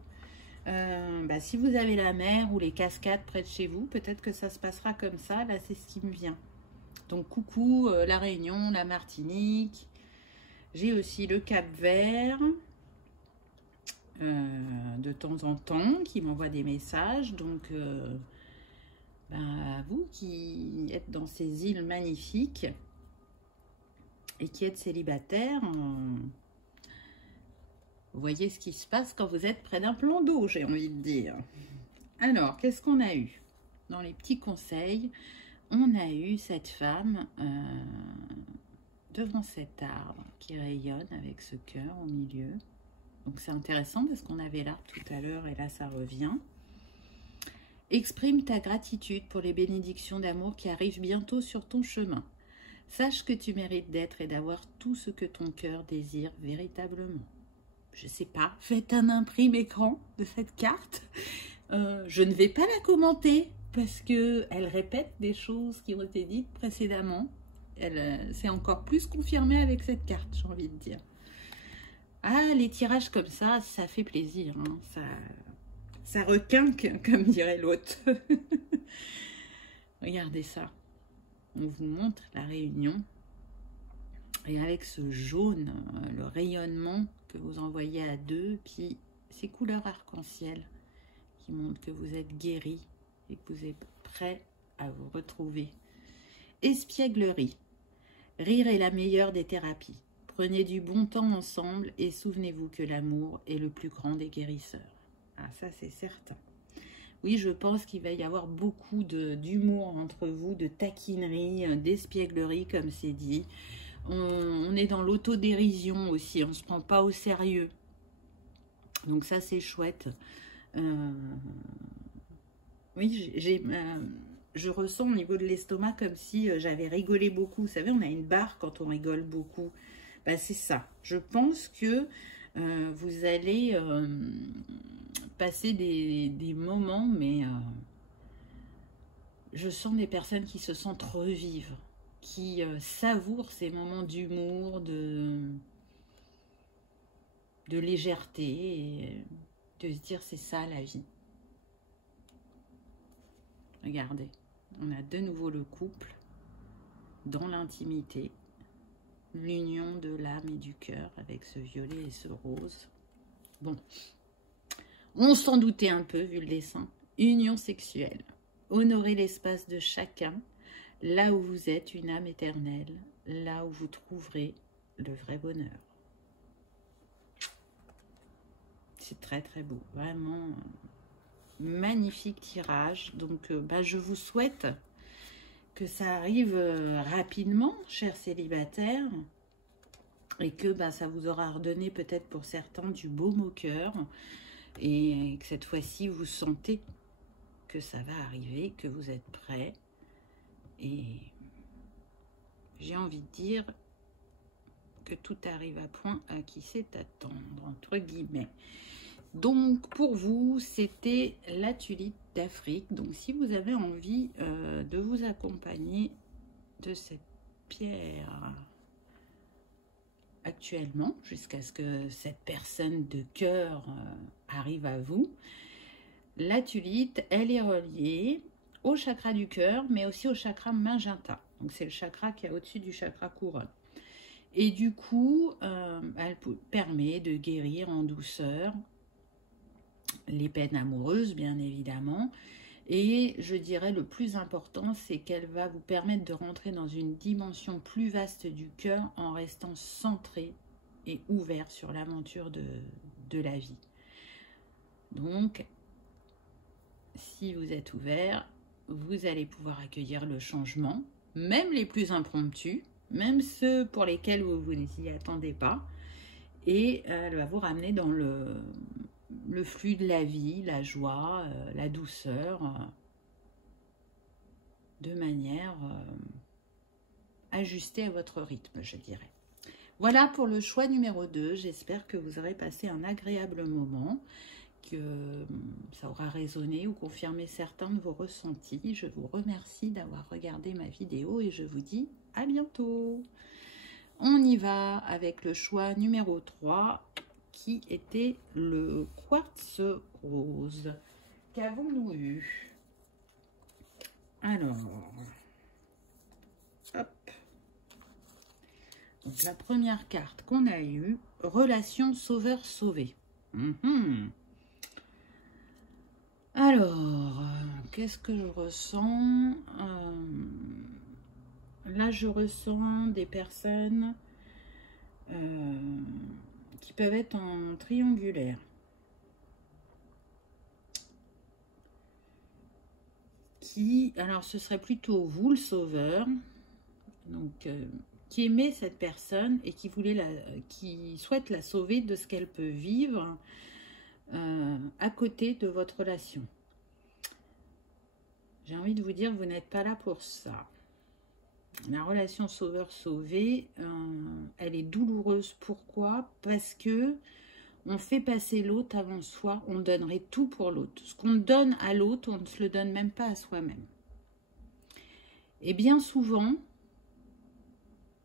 si vous avez la mer ou les cascades près de chez vous, peut-être que ça se passera comme ça. Là, c'est ce qui me vient. Donc, coucou, la Réunion, la Martinique. J'ai aussi le Cap-Vert. De temps en temps, qui m'envoie des messages. Donc, vous qui êtes dans ces îles magnifiques et qui êtes célibataire, vous voyez ce qui se passe quand vous êtes près d'un plan d'eau, j'ai envie de dire. Alors, qu'est-ce qu'on a eu? Dans les petits conseils, on a eu cette femme devant cet arbre qui rayonne avec ce cœur au milieu. Donc, c'est intéressant parce qu'on avait l'arbre tout à l'heure et là, ça revient. Exprime ta gratitude pour les bénédictions d'amour qui arrivent bientôt sur ton chemin. Sache que tu mérites d'être et d'avoir tout ce que ton cœur désire véritablement. Je ne sais pas, faites un imprime écran de cette carte. Je ne vais pas la commenter parce qu'elle répète des choses qui ont été dites précédemment. C'est encore plus confirmé avec cette carte, j'ai envie de dire. Ah, les tirages comme ça fait plaisir. Hein. Ça requinque, comme dirait l'autre. Regardez ça. On vous montre la Réunion. Et avec ce jaune, le rayonnement que vous envoyez à deux, puis ces couleurs arc-en-ciel qui montrent que vous êtes guéri et que vous êtes prêt à vous retrouver. Espièglerie. Rire est la meilleure des thérapies. Prenez du bon temps ensemble et souvenez-vous que l'amour est le plus grand des guérisseurs. Ah, ça c'est certain. Oui, je pense qu'il va y avoir beaucoup d'humour entre vous, de taquinerie, d'espièglerie, comme c'est dit. On est dans l'autodérision aussi, on ne se prend pas au sérieux. Donc ça, c'est chouette. Oui, je ressens au niveau de l'estomac comme si j'avais rigolé beaucoup. Vous savez, on a une barre quand on rigole beaucoup. Bah, c'est ça. Je pense que vous allez passer des moments, mais je sens des personnes qui se sentent revivre, qui savourent ces moments d'humour, de légèreté, et de se dire c'est ça la vie. Regardez, on a de nouveau le couple dans l'intimité, l'union de l'âme et du cœur avec ce violet et ce rose. Bon, on s'en doutait un peu vu le dessin. Union sexuelle, honorer l'espace de chacun, là où vous êtes une âme éternelle, là où vous trouverez le vrai bonheur. C'est très très beau, vraiment magnifique tirage. Donc je vous souhaite que ça arrive rapidement, chers célibataires, et que ça vous aura redonné peut-être pour certains du baume au cœur, et que cette fois-ci vous sentez que ça va arriver, que vous êtes prêts, et j'ai envie de dire que tout arrive à point à qui sait attendre, entre guillemets. Donc pour vous, c'était la tulipe d'Afrique. Donc si vous avez envie de vous accompagner de cette pierre actuellement, jusqu'à ce que cette personne de cœur arrive à vous, la tulipe, elle est reliée au chakra du cœur, mais aussi au chakra magenta. Donc c'est le chakra qui est au-dessus du chakra couronne. Et du coup, elle permet de guérir en douceur les peines amoureuses, bien évidemment. Et je dirais le plus important, c'est qu'elle va vous permettre de rentrer dans une dimension plus vaste du cœur en restant centré et ouvert sur l'aventure de la vie. Donc, si vous êtes ouvert, vous allez pouvoir accueillir le changement, même les plus impromptus, même ceux pour lesquels vous n'y attendez pas. Et elle va vous ramener dans le flux de la vie, la joie, la douceur, de manière ajustée à votre rythme, je dirais. Voilà pour le choix numéro 2. J'espère que vous aurez passé un agréable moment, que ça aura résonné ou confirmé certains de vos ressentis. Je vous remercie d'avoir regardé ma vidéo et je vous dis à bientôt. On y va avec le choix numéro 3 qui était le quartz rose. Qu'avons-nous eu? Alors, hop. Donc la première carte qu'on a eue, relation sauveur-sauvé. Alors, qu'est-ce que je ressens? Là, je ressens des personnes qui peuvent être en triangulaire. Alors ce serait plutôt vous, le sauveur, donc qui aimait cette personne et qui souhaite la sauver de ce qu'elle peut vivre à côté de votre relation. J'ai envie de vous dire, vous n'êtes pas là pour ça. La relation sauveur-sauvé, elle est douloureuse. Pourquoi? Parce que on fait passer l'autre avant soi, on donnerait tout pour l'autre. Ce qu'on donne à l'autre, on ne se le donne même pas à soi-même. Et bien souvent,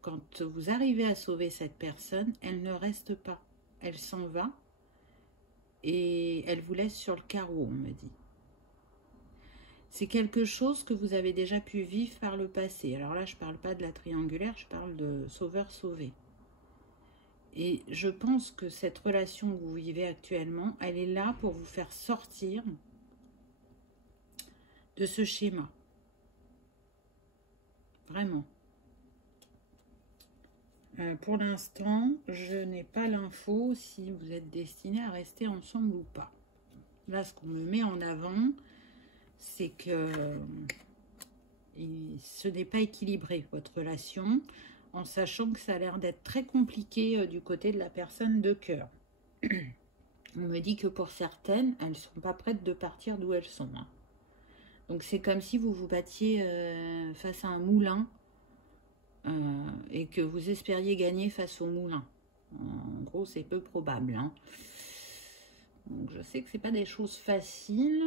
quand vous arrivez à sauver cette personne, elle ne reste pas. Elle s'en va et elle vous laisse sur le carreau, on me dit. C'est quelque chose que vous avez déjà pu vivre par le passé. Alors là, je ne parle pas de la triangulaire, je parle de sauveur-sauvé. Et je pense que cette relation que vous vivez actuellement, elle est là pour vous faire sortir de ce schéma. Vraiment. Pour l'instant, je n'ai pas l'info si vous êtes destinés à rester ensemble ou pas. Là, ce qu'on me met en avant, c'est que ce n'est pas équilibré, votre relation, en sachant que ça a l'air d'être très compliqué du côté de la personne de cœur. On me dit que pour certaines, elles ne sont pas prêtes de partir d'où elles sont. Donc c'est comme si vous vous battiez face à un moulin et que vous espériez gagner face au moulin. En gros, c'est peu probable. Hein. Donc je sais que c'est pas des choses faciles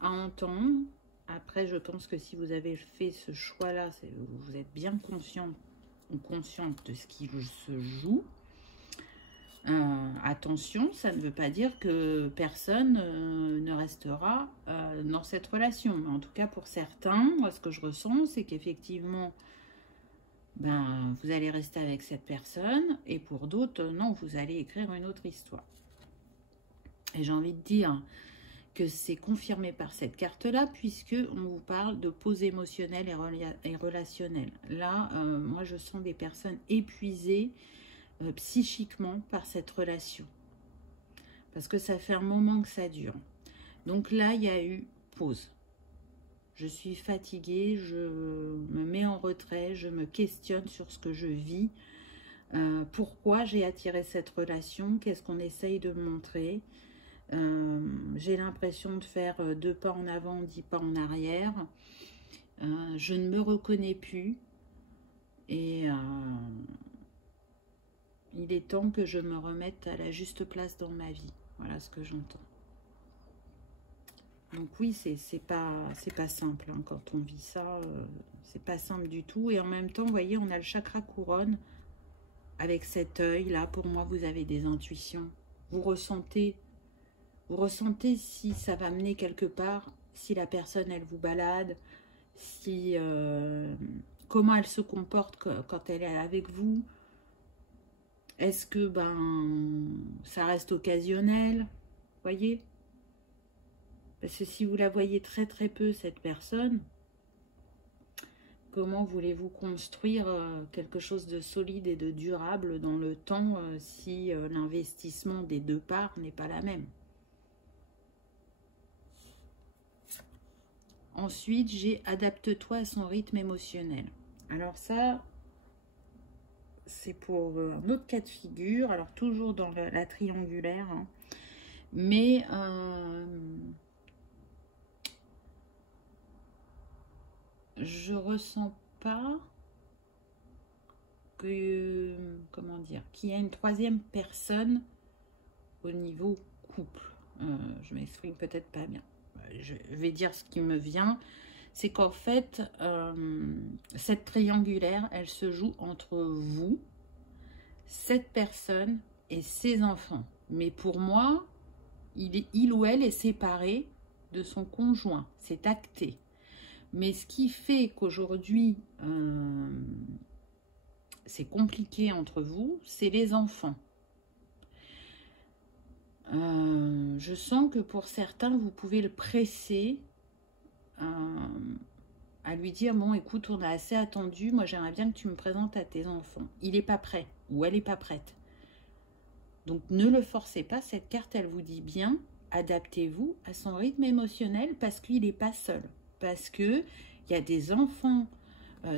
à entendre. Après, je pense que si vous avez fait ce choix-là, vous êtes bien conscient ou consciente de ce qui se joue. Attention, ça ne veut pas dire que personne ne restera dans cette relation. Mais en tout cas, pour certains, moi, ce que je ressens, c'est qu'effectivement, ben, vous allez rester avec cette personne. Et pour d'autres, non, vous allez écrire une autre histoire. Et j'ai envie de dire que c'est confirmé par cette carte-là, puisque on vous parle de pause émotionnelle et relationnelle. Là, moi, je sens des personnes épuisées psychiquement par cette relation. Parce que ça fait un moment que ça dure. Donc là, il y a eu pause. Je suis fatiguée, je me mets en retrait, je me questionne sur ce que je vis. Pourquoi j'ai attiré cette relation? Qu'est-ce qu'on essaye de me montrer? J'ai l'impression de faire 2 pas en avant, 10 pas en arrière. Je ne me reconnais plus. Et il est temps que je me remette à la juste place dans ma vie. Voilà ce que j'entends. Donc oui, c'est pas simple hein, quand on vit ça. C'est pas simple du tout. Et en même temps, vous voyez, on a le chakra couronne avec cet œil-là. Pour moi, vous avez des intuitions. Vous ressentez si ça va mener quelque part, si la personne, elle vous balade, si comment elle se comporte quand elle est avec vous. Est-ce que ça reste occasionnel? Voyez? Parce que si vous la voyez très très peu, cette personne, comment voulez-vous construire quelque chose de solide et de durable dans le temps si l'investissement des 2 parts n'est pas la même? Ensuite, j'ai adapte-toi à son rythme émotionnel. Alors ça, c'est pour un autre cas de figure, alors toujours dans la triangulaire, hein. Mais je ressens pas que, comment dire, qu'il y a une 3e personne au niveau couple. Je m'exprime peut-être pas bien. Je vais dire ce qui me vient. C'est qu'en fait, cette triangulaire, elle se joue entre vous, cette personne et ses enfants. Mais pour moi, il ou elle est séparé de son conjoint. C'est acté. Mais ce qui fait qu'aujourd'hui, c'est compliqué entre vous, c'est les enfants. Je sens que pour certains, vous pouvez le presser à lui dire, bon, écoute, on a assez attendu, moi j'aimerais bien que tu me présentes à tes enfants. Il n'est pas prêt, ou elle n'est pas prête. Donc ne le forcez pas, cette carte, elle vous dit bien, adaptez-vous à son rythme émotionnel parce qu'il n'est pas seul. Parce qu'il y a des enfants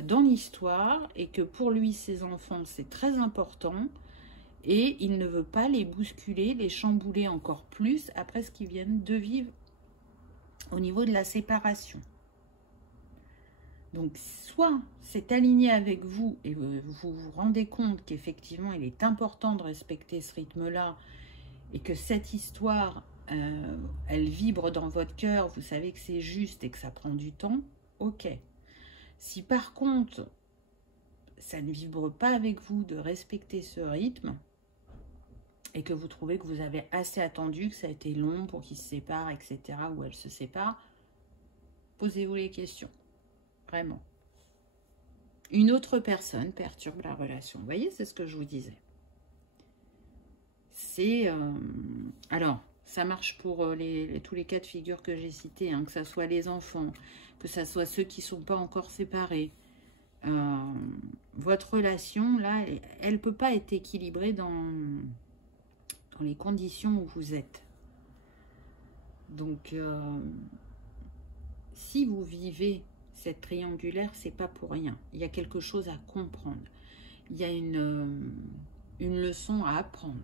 dans l'histoire et que pour lui, ces enfants, c'est très important. Et il ne veut pas les bousculer, les chambouler encore plus après ce qu'ils viennent de vivre au niveau de la séparation. Donc, soit c'est aligné avec vous et vous vous rendez compte qu'effectivement, il est important de respecter ce rythme-là et que cette histoire, elle vibre dans votre cœur, vous savez que c'est juste et que ça prend du temps, ok. Si par contre, ça ne vibre pas avec vous de respecter ce rythme, et que vous trouvez que vous avez assez attendu, que ça a été long pour qu'ils se séparent, etc., ou elle se sépare, posez-vous les questions. Vraiment. Une autre personne perturbe la relation. Vous voyez, c'est ce que je vous disais. C'est... alors, ça marche pour tous les cas de figure que j'ai cités, hein, que ce soit les enfants, que ce soit ceux qui ne sont pas encore séparés. Votre relation, là, elle ne peut pas être équilibrée dans les conditions où vous êtes. Donc, si vous vivez cette triangulaire, c'est pas pour rien. Il y a quelque chose à comprendre. Il y a une leçon à apprendre.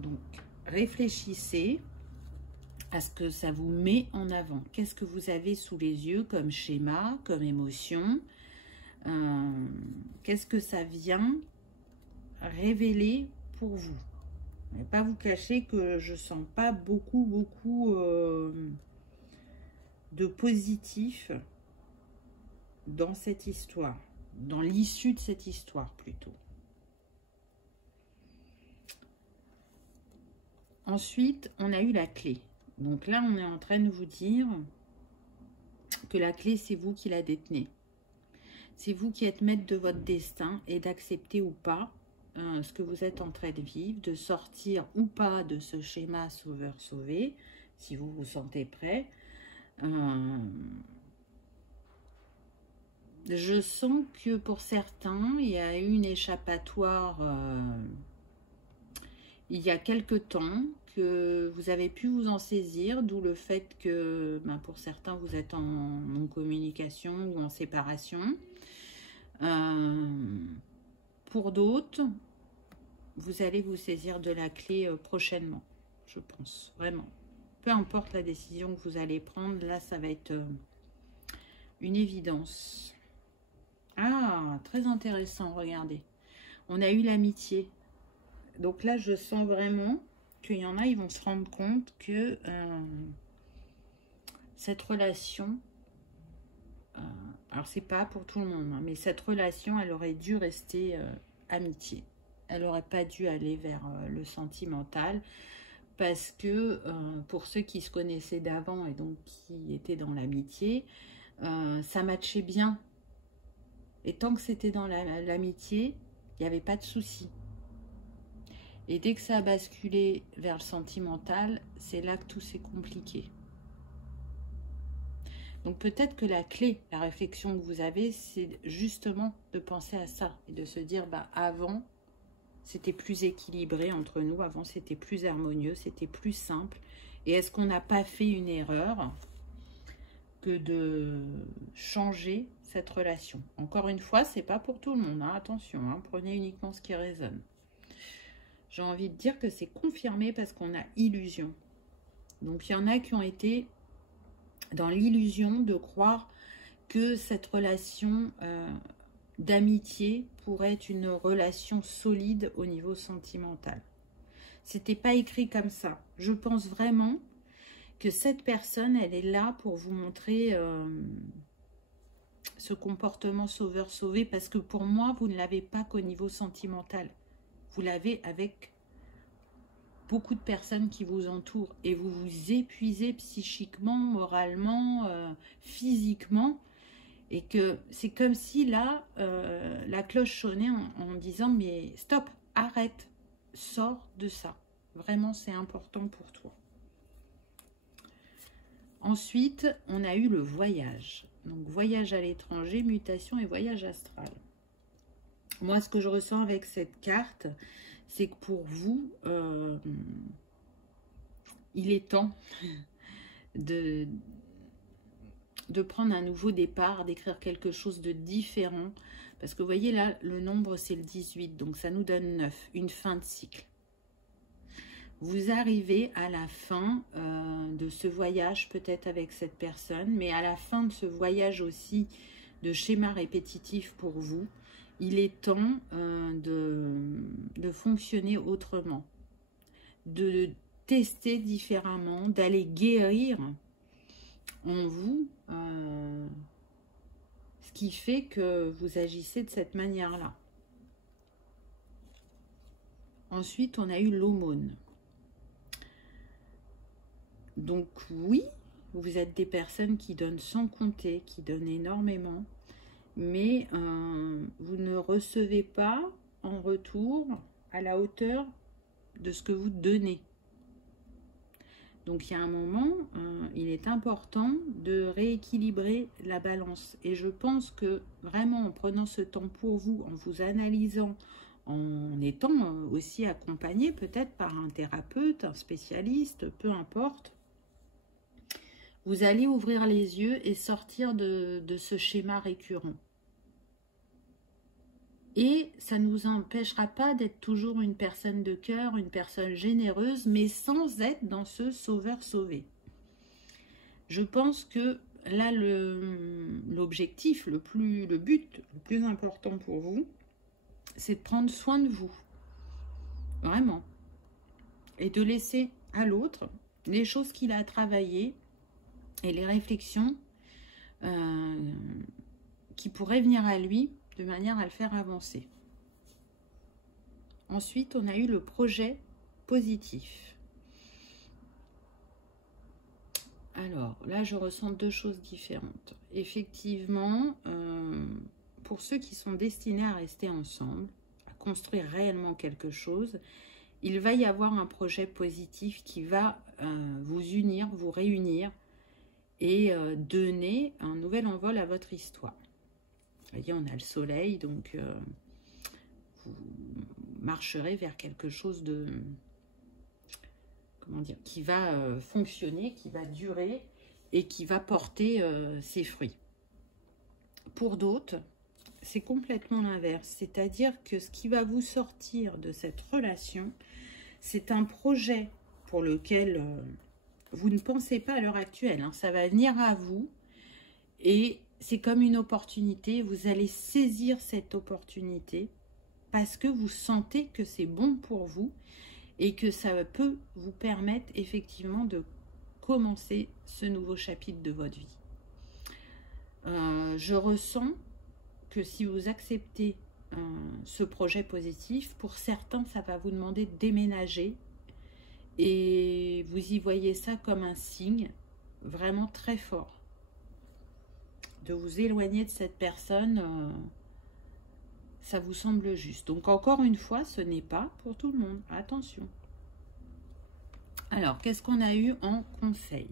Donc, réfléchissez, à ce que ça vous met en avant. Qu'est-ce que vous avez sous les yeux comme schéma, comme émotion? Qu'est-ce que ça vient révéler pour vous? Je ne vais pas vous cacher que je sens pas beaucoup de positif dans cette histoire, dans l'issue de cette histoire plutôt. Ensuite, on a eu la clé. Donc là, on est en train de vous dire que la clé, c'est vous qui la détenez. C'est vous qui êtes maître de votre destin et d'accepter ou pas ce que vous êtes en train de vivre, de sortir ou pas de ce schéma sauveur-sauvé, si vous vous sentez prêt. Je sens que pour certains, il y a eu une échappatoire il y a quelque temps, que vous avez pu vous en saisir, d'où le fait que pour certains, vous êtes en non-communication ou en séparation. Pour d'autres, vous allez vous saisir de la clé prochainement, je pense, vraiment. Peu importe la décision que vous allez prendre, là, ça va être une évidence. Ah, très intéressant, regardez. On a eu l'amitié. Donc là, je sens vraiment qu'il y en a, ils vont se rendre compte que cette relation, alors c'est pas pour tout le monde, hein, mais cette relation, elle aurait dû rester amitié. Elle n'aurait pas dû aller vers le sentimental, parce que pour ceux qui se connaissaient d'avant et donc qui étaient dans l'amitié, ça matchait bien. Et tant que c'était dans l'amitié, il n'y avait pas de souci. Et dès que ça a basculé vers le sentimental, c'est là que tout s'est compliqué. Donc peut-être que la clé, la réflexion que vous avez, c'est justement de penser à ça et de se dire, avant, c'était plus équilibré entre nous, avant c'était plus harmonieux, c'était plus simple. Et est-ce qu'on n'a pas fait une erreur que de changer cette relation? Encore une fois, c'est pas pour tout le monde, hein, attention, hein, prenez uniquement ce qui résonne. J'ai envie de dire que c'est confirmé parce qu'on a illusion. Donc il y en a qui ont été dans l'illusion de croire que cette relation d'amitié pourrait être une relation solide au niveau sentimental. C'était pas écrit comme ça. Je pense vraiment que cette personne, elle est là pour vous montrer ce comportement sauveur-sauvé, parce que pour moi, vous ne l'avez pas qu'au niveau sentimental. Vous l'avez avec beaucoup de personnes qui vous entourent et vous vous épuisez psychiquement, moralement, physiquement, et que c'est comme si là, la cloche sonnait en disant mais stop, arrête, sors de ça. Vraiment, c'est important pour toi. Ensuite, on a eu le voyage. Donc, voyage à l'étranger, mutation et voyage astral. Moi, ce que je ressens avec cette carte, c'est que pour vous, il est temps de prendre un nouveau départ, d'écrire quelque chose de différent. Parce que vous voyez là, le nombre, c'est le 18, donc ça nous donne 9, une fin de cycle. Vous arrivez à la fin de ce voyage, peut-être avec cette personne, mais à la fin de ce voyage aussi de schéma répétitif pour vous, il est temps de fonctionner autrement, de tester différemment, d'aller guérir en vous ce qui fait que vous agissez de cette manière-là. Ensuite, on a eu l'aumône. Donc oui, vous êtes des personnes qui donnent sans compter, qui donnent énormément, mais vous ne recevez pas en retour à la hauteur de ce que vous donnez. Donc il y a un moment, il est important de rééquilibrer la balance. Et je pense que vraiment en prenant ce temps pour vous, en vous analysant, en étant aussi accompagné peut-être par un thérapeute, un spécialiste, peu importe, vous allez ouvrir les yeux et sortir de ce schéma récurrent. Et ça ne vous empêchera pas d'être toujours une personne de cœur, une personne généreuse, mais sans être dans ce sauveur-sauvé. Je pense que là, l'objectif, le but le plus important pour vous, c'est de prendre soin de vous. Vraiment. Et de laisser à l'autre les choses qu'il a travaillées et les réflexions qui pourraient venir à lui de manière à le faire avancer. Ensuite, on a eu le projet positif. Alors, là, je ressens deux choses différentes. Effectivement, pour ceux qui sont destinés à rester ensemble, à construire réellement quelque chose, il va y avoir un projet positif qui va vous unir, vous réunir et donner un nouvel envol à votre histoire. Vous voyez, on a le soleil, donc vous marcherez vers quelque chose de... comment dire, qui va fonctionner, qui va durer et qui va porter ses fruits. Pour d'autres, c'est complètement l'inverse. C'est-à-dire que ce qui va vous sortir de cette relation, c'est un projet pour lequel vous ne pensez pas à l'heure actuelle. Hein. Ça va venir à vous et c'est comme une opportunité. Vous allez saisir cette opportunité parce que vous sentez que c'est bon pour vous et que ça peut vous permettre effectivement de commencer ce nouveau chapitre de votre vie. Je ressens que si vous acceptez ce projet positif, pour certains, ça va vous demander de déménager et vous y voyez ça comme un signe vraiment très fort. De vous éloigner de cette personne, ça vous semble juste. Donc encore une fois, ce n'est pas pour tout le monde. Attention. Alors, qu'est-ce qu'on a eu en conseil?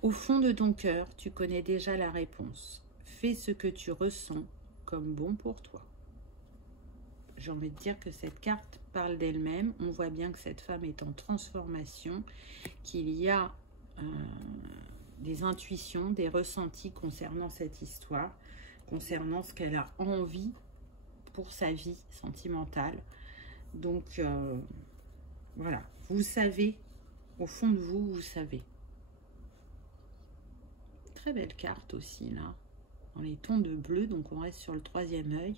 Au fond de ton cœur, tu connais déjà la réponse. Fais ce que tu ressens comme bon pour toi. J'ai envie de dire que cette carte parle d'elle-même. On voit bien que cette femme est en transformation, qu'il y a des intuitions, des ressentis concernant cette histoire, concernant ce qu'elle a envie pour sa vie sentimentale. Donc, voilà, vous savez, au fond de vous, vous savez. Très belle carte aussi, là, dans les tons de bleu, donc on reste sur le troisième œil.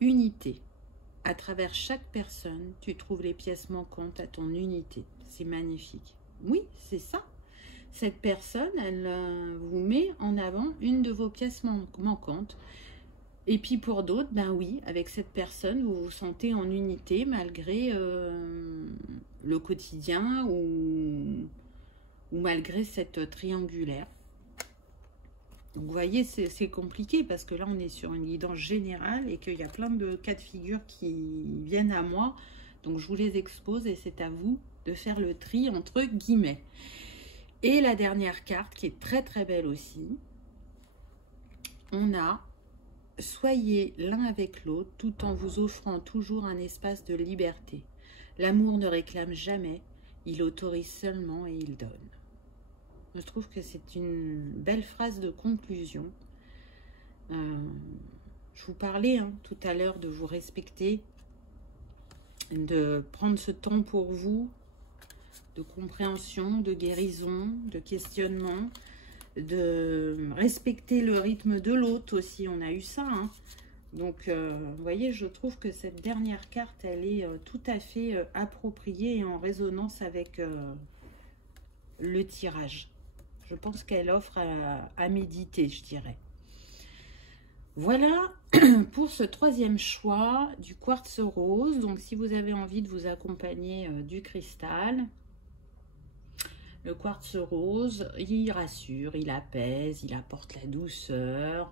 Unité. À travers chaque personne, tu trouves les pièces manquantes à ton unité. C'est magnifique. Oui, c'est ça. Cette personne, elle vous met en avant une de vos pièces manquantes. Et puis pour d'autres, ben oui, avec cette personne, vous vous sentez en unité malgré le quotidien ou malgré cette triangulaire. Donc vous voyez, c'est compliqué parce que là, on est sur une guidance générale et qu'il y a plein de cas de figure qui viennent à moi. Donc je vous les expose et c'est à vous de faire le tri entre guillemets. Et la dernière carte qui est très très belle aussi, on a « Soyez l'un avec l'autre tout en vous offrant toujours un espace de liberté. L'amour ne réclame jamais, il autorise seulement et il donne. » Je trouve que c'est une belle phrase de conclusion. Je vous parlais tout à l'heure de vous respecter, de prendre ce temps pour vous, de compréhension, de guérison, de questionnement, de respecter le rythme de l'autre aussi. On a eu ça. Hein. Donc, vous voyez, je trouve que cette dernière carte, elle est tout à fait appropriée et en résonance avec le tirage. Je pense qu'elle offre à méditer, je dirais. Voilà pour ce troisième choix du quartz rose. Donc, si vous avez envie de vous accompagner du cristal, le quartz rose, il rassure, il apaise, il apporte la douceur,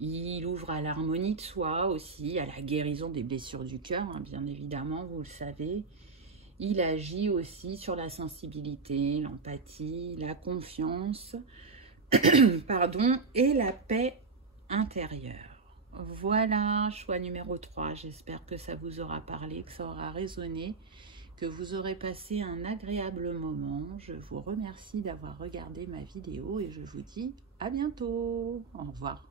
il ouvre à l'harmonie de soi aussi, à la guérison des blessures du cœur, hein, bien évidemment, vous le savez. Il agit aussi sur la sensibilité, l'empathie, la confiance, pardon, et la paix intérieure. Voilà, choix numéro 3. J'espère que ça vous aura parlé, que ça aura résonné, que vous aurez passé un agréable moment. Je vous remercie d'avoir regardé ma vidéo et je vous dis à bientôt. Au revoir.